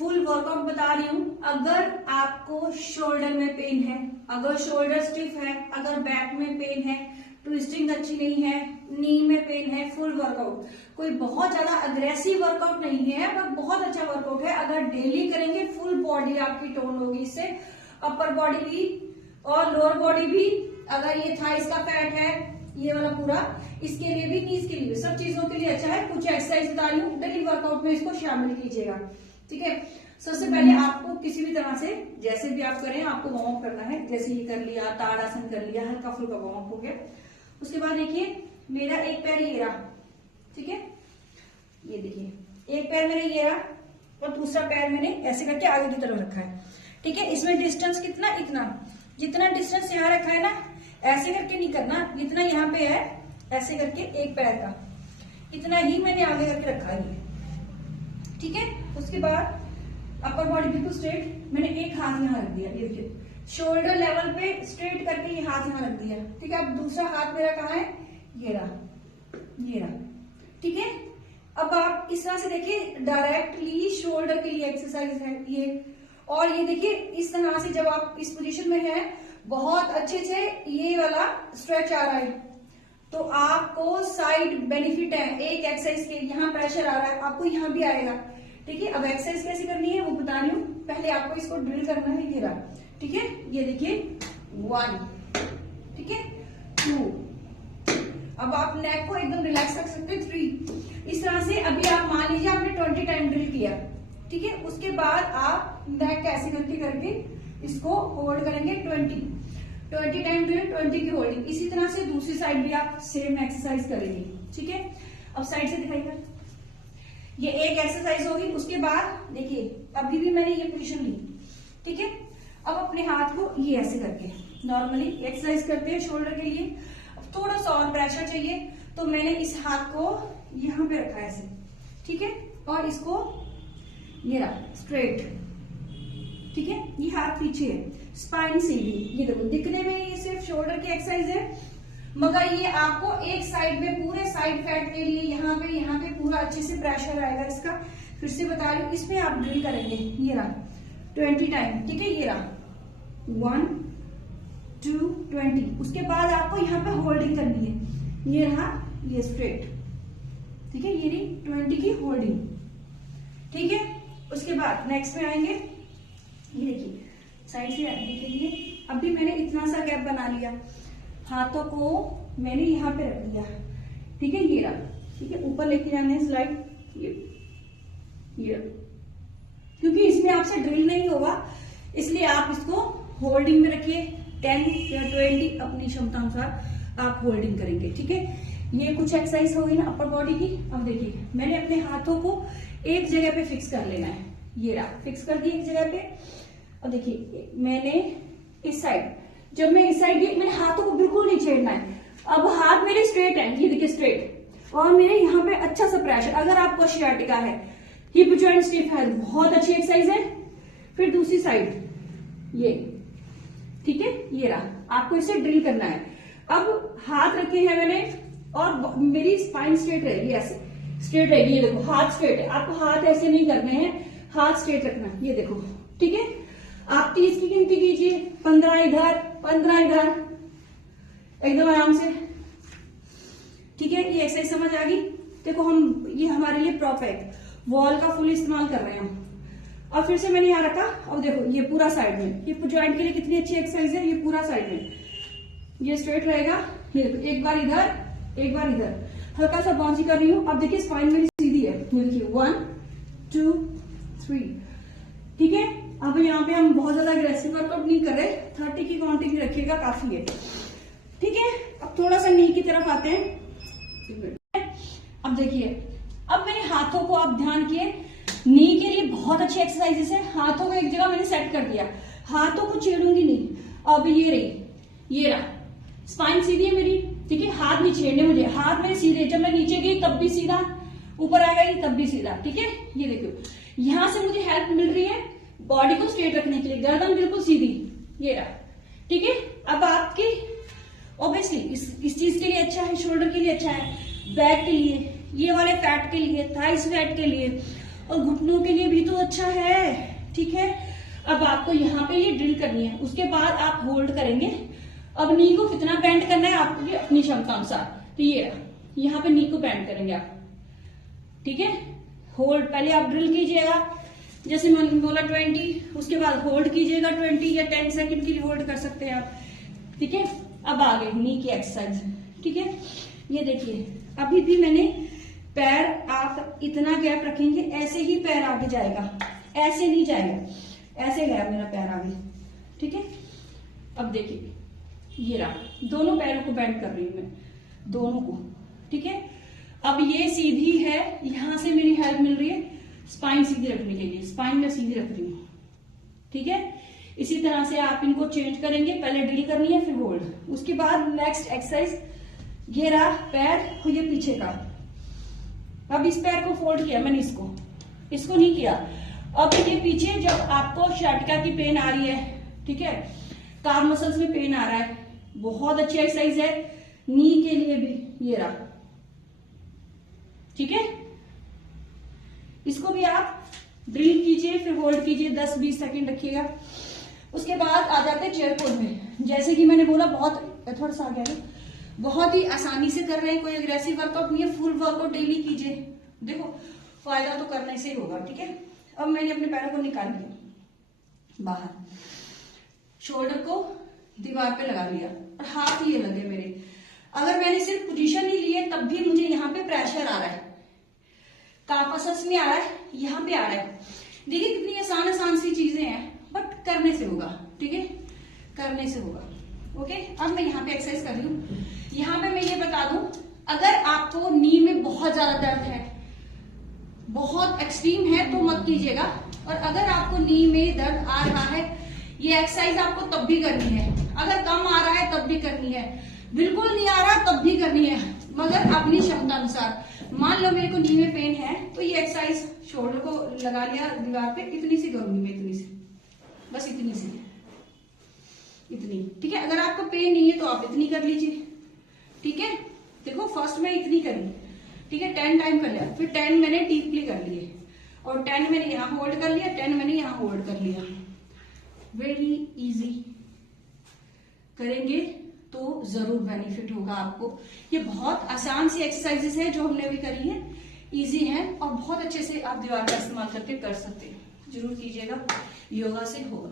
Full workout बता रही हूँ। अगर आपको शोल्डर में पेन है, अगर शोल्डर स्टिफ है, अगर बैक में पेन है, ट्विस्टिंग अच्छी नहीं है, नी में पेन है, फुल वर्कआउट, कोई बहुत ज्यादा अग्रेसिव वर्कआउट नहीं है पर बहुत अच्छा वर्कआउट है। अगर डेली करेंगे फुल बॉडी आपकी टोन होगी इससे, अपर बॉडी भी और लोअर बॉडी भी। अगर ये थाइस का फैट है ये वाला पूरा, इसके लिए भी, नीज के लिए भी, सब चीजों के लिए अच्छा है। कुछ एक्सरसाइज बता रही हूँ, डेली वर्कआउट में इसको शामिल कीजिएगा, ठीक है। सबसे पहले आपको किसी भी तरह से जैसे भी आप करें आपको वार्म अप करना है। जैसे ये कर लिया, ताड़ासन कर लिया, हल्का फुल्का वार्म अप हो गया। उसके बाद देखिए मेरा एक पैर ये रहा, ठीक है, ये देखिए एक पैर मेरा ये रहा और दूसरा पैर मैंने ऐसे करके आगे की तरफ रखा है, ठीक है। इसमें डिस्टेंस कितना, इतना, जितना डिस्टेंस यहाँ रखा है ना, ऐसे करके नहीं करना, जितना यहाँ पे है ऐसे करके एक पैर का इतना ही मैंने आगे करके रखा है, ठीक है। उसके बाद अपर बॉडी बिल्कुल स्ट्रेट, मैंने एक हाथ यहाँ रख दिया, ये देखिए शोल्डर लेवल पे स्ट्रेट करके ये हाथ यहाँ रख दिया, ठीक है। अब दूसरा हाथ मेरा कहाँ है, ये रहा, ये रहा, ठीक है। अब आप इस तरह से देखिए डायरेक्टली शोल्डर के लिए एक्सरसाइज है ये। और ये देखिए इस तरह से जब आप इस पोजीशन में है बहुत अच्छे से ये वाला स्ट्रेच आ रहा है, तो आपको साइड बेनिफिट है एक एक्सरसाइज के। यहाँ प्रेशर आ रहा है आपको यहाँ भी आएगा, ठीक है। अब एक्सरसाइज कैसे करनी है वो बता रही हूँ, पहले आपको इसको ड्रिल करना है, ये रहा, ठीक है। ये देखिए 1, ठीक है, 2, अब आप नेक को एकदम रिलैक्स रख सकते हैं, 3। इस तरह से अभी आप मान लीजिए आपने 20 टाइम ड्रिल किया, ठीक है। उसके बाद आप नेक ऐसे करके इसको होल्ड करेंगे 20 टाइम ड्रिल, 20 की होल्डिंग। इसी तरह से दूसरी साइड भी आप सेम एक्सरसाइज करेंगे, ठीक है। अब साइड से दिखाइएगा, ये एक एक्सरसाइज होगी। उसके बाद देखिए अभी भी मैंने ये पोजीशन ली, ठीक है। अब अपने हाथ को ये ऐसे करके नॉर्मली एक्सरसाइज करते हैं शोल्डर के लिए। अब थोड़ा सा और प्रेशर चाहिए तो मैंने इस हाथ को यहाँ पे रखा है ऐसे, ठीक है, और इसको ये रहा स्ट्रेट, ठीक है। ये हाथ पीछे है, स्पाइन सीधी, ये देखो दिखने में ये सिर्फ शोल्डर की एक्सरसाइज है, मगर ये आपको एक साइड में पूरे साइड फैट के लिए यहाँ पे पूरा अच्छे से प्रेशर आएगा इसका। फिर से बता रही हूँ, इसमें आप ड्रिल करेंगे, ये रहा 20 टाइम, ठीक है। ये रहा 1, 2, 20। उसके बाद आपको यहाँ पे होल्डिंग करनी है, ये रहा, ये स्ट्रेट, ठीक है, ये रही 20 की होल्डिंग, ठीक है। उसके बाद नेक्स्ट में आएंगे, ये देखिए साइड से देखिए अभी मैंने इतना सा गैप बना लिया, हाथों को मैंने यहाँ पे रख दिया, ठीक है, ये रहा, ठीक है। ऊपर लेके जाने स्लाइड, ये क्योंकि इसमें आपसे ड्रिल नहीं होगा इसलिए आप इसको होल्डिंग में रखिए। 10 या 20 अपनी क्षमता अनुसार आप होल्डिंग करेंगे, ठीक है। ये कुछ एक्सरसाइज हो गई ना अपर बॉडी की। अब देखिए मैंने अपने हाथों को एक जगह पे फिक्स कर लेना है, ये रहा, फिक्स कर दिया एक जगह पे। अब देखिए मैंने इस साइड, जब मैं इस साइड मैंने हाथों को बिल्कुल नहीं छेड़ना है। अब हाथ मेरे स्ट्रेट है, ये देखिए स्ट्रेट, और मेरे यहाँ पे अच्छा सा प्रेशर। अगर आपको शियाटिका है, हिप जॉइंट स्टिफ है, बहुत अच्छी एक्सरसाइज है। फिर दूसरी साइड ये, ठीक है, ये रहा, आपको इसे ड्रिल करना है। अब हाथ रखे हैं मैंने और मेरी स्पाइन स्ट्रेट रहेगी, ऐसे स्ट्रेट रहेगी, ये देखो हाथ स्ट्रेट है। आपको हाथ ऐसे नहीं करने हैं, हाथ स्ट्रेट रखना है, ये देखो, ठीक है। आप 30 की गिनती कीजिए, 15 इधर, 15 इधर, एकदम आराम से, ठीक है। ये एक्सरसाइज समझ आ गई। देखो हम ये हमारे लिए प्रॉप है, वॉल का फुल इस्तेमाल कर रहे हैं हम। अब फिर से मैंने यहाँ रखा, अब देखो ये पूरा साइड में, ये जॉइंट के लिए कितनी अच्छी एक्सरसाइज है। ये पूरा साइड में ये स्ट्रेट रहेगा, ये देखो एक बार इधर, एक बार इधर, हल्का सा बाउंसी कर रही हूँ। अब देखिए स्पाइन मेरी सीधी है, देखिए 1, 2, 3, ठीक है। अब यहाँ पे हम बहुत ज्यादा अग्रेसिव वर्कआउट नहीं कर रहे, 30 की काउंटिंग रखिएगा, काफी है, ठीक है। अब थोड़ा सा नी की तरफ आते हैं। अब देखिए अब मैंने हाथों को, आप ध्यान किए, नी के लिए बहुत अच्छी एक्सरसाइजेस है। हाथों को एक जगह मैंने सेट कर दिया, हाथों को छेड़ूंगी नहीं। अब ये रही, ये रहा, स्पाइन सीधी है मेरी, ठीक है, हाथ नहीं छेड़ने मुझे, हाथ मेरे सीधे, जब मैं नीचे गई तब भी सीधा, ऊपर आ गई तब भी सीधा, ठीक है। ये देखो यहां से मुझे हेल्प मिल रही है बॉडी को स्ट्रेट रखने के लिए, गर्दन बिल्कुल सीधी, ये रहा, ठीक है। अब आपकी ऑब्वियसली इस चीज के लिए अच्छा है, शोल्डर के लिए अच्छा है, बैक के लिए, ये वाले फैट के लिए, थाइस फैट के लिए, और घुटनों के लिए भी तो अच्छा है। अब आपको यहाँ पे ये ड्रिल करनी है, उसके बाद आप होल्ड करेंगे। अब नी को कितना बेंड करना है आपकी अपनी क्षमता अनुसार, तो ये यहाँ पे नी को बेंड करेंगे आप, ठीक है। होल्ड पहले आप ड्रिल कीजिएगा, जैसे मैंने बोला 20, उसके बाद होल्ड कीजिएगा 20 या 10 सेकंड के लिए होल्ड कर सकते हैं आप, ठीक है। अब आगे नी की एक्सरसाइज, ठीक है। ये देखिए अभी भी मैंने पैर, आप इतना गैप रखेंगे, ऐसे ही पैर आगे जाएगा, ऐसे नहीं जाएगा, ऐसे गया मेरा पैर आगे, ठीक है। अब देखिए ये रहा, दोनों पैरों को बेंड कर रही हूं मैं, दोनों को, ठीक है। अब ये सीधी है, यहां से मेरी हेल्प मिल रही है स्पाइन सीधी रखने के लिए, स्पाइन में सीधी रख रही हूं, ठीक है। इसी तरह से आप इनको चेंज करेंगे, पहले ड्रिल करनी है फिर होल्ड, उसके बाद नेक्स्ट एक्सरसाइज ये रहा पैर और ये पीछे का। अब इस पैर को फोल्ड किया मैंने, इसको नहीं किया। अब ये पीछे, जब आपको शाटिका की पेन आ रही है, ठीक है, कार मसल्स में पेन आ रहा है, बहुत अच्छी एक्सरसाइज है नी के लिए भी, ये रहा, ठीक है। इसको भी आप ड्रिल कीजिए फिर होल्ड कीजिए, 10-20 सेकंड रखिएगा। उसके बाद आ जाते हैं चेयर पोज में। जैसे कि मैंने बोला बहुत थोड़ा सा आ गया, बहुत ही आसानी से कर रहे हैं, कोई अग्रेसिव वर्कआउट नहीं है, फुल वर्कआउट डेली कीजिए, देखो फायदा तो करने से ही होगा, ठीक है। अब मैंने अपने पैरों को निकाल लिया बाहर, शोल्डर को दीवार पे लगा लिया और हाथ ये लगे मेरे। अगर मैंने सिर्फ पोजीशन ही ली है तब भी मुझे यहाँ पे प्रेशर आ रहा है, काफसस में आ रहा है, यहाँ पे आ रहा है। देखिए कितनी आसान आसान सी चीजें हैं, बट करने से होगा, ठीक है, करने से होगा। ओके, अब मैं यहाँ पे एक्सरसाइज कर रही हूँ। यहाँ पे मैं ये बता दूं, अगर आपको नी में बहुत ज्यादा दर्द है, बहुत एक्सट्रीम है, तो मत कीजिएगा। और अगर आपको नी में दर्द आ रहा है, ये एक्सरसाइज आपको तब भी करनी है। अगर कम आ रहा है तब भी करनी है, बिल्कुल नहीं आ रहा तब भी करनी है, मगर अपनी क्षमता अनुसार। मान लो मेरे को नी में पेन है, तो ये एक्सरसाइज शोल्डर को लगा लिया दीवार पे, इतनी सी करूंगी मैं, इतनी सी, बस इतनी सी, इतनी, ठीक है। अगर आपको पेन नहीं है तो आप इतनी कर लीजिए, ठीक है। देखो फर्स्ट में इतनी करी, ठीक है, 10 टाइम कर लिया, फिर 10 मैंने डीपली कर लिए, और 10 मैंने यहाँ होल्ड कर लिया, 10 मैंने यहाँ होल्ड कर लिया। वेरी इजी, करेंगे तो जरूर बेनिफिट होगा आपको। ये बहुत आसान सी एक्सरसाइजेस है जो हमने अभी करी है, इजी है, और बहुत अच्छे से आप दीवार का इस्तेमाल करके कर सकते हैं। जरूर कीजिएगा, योगा से होगा।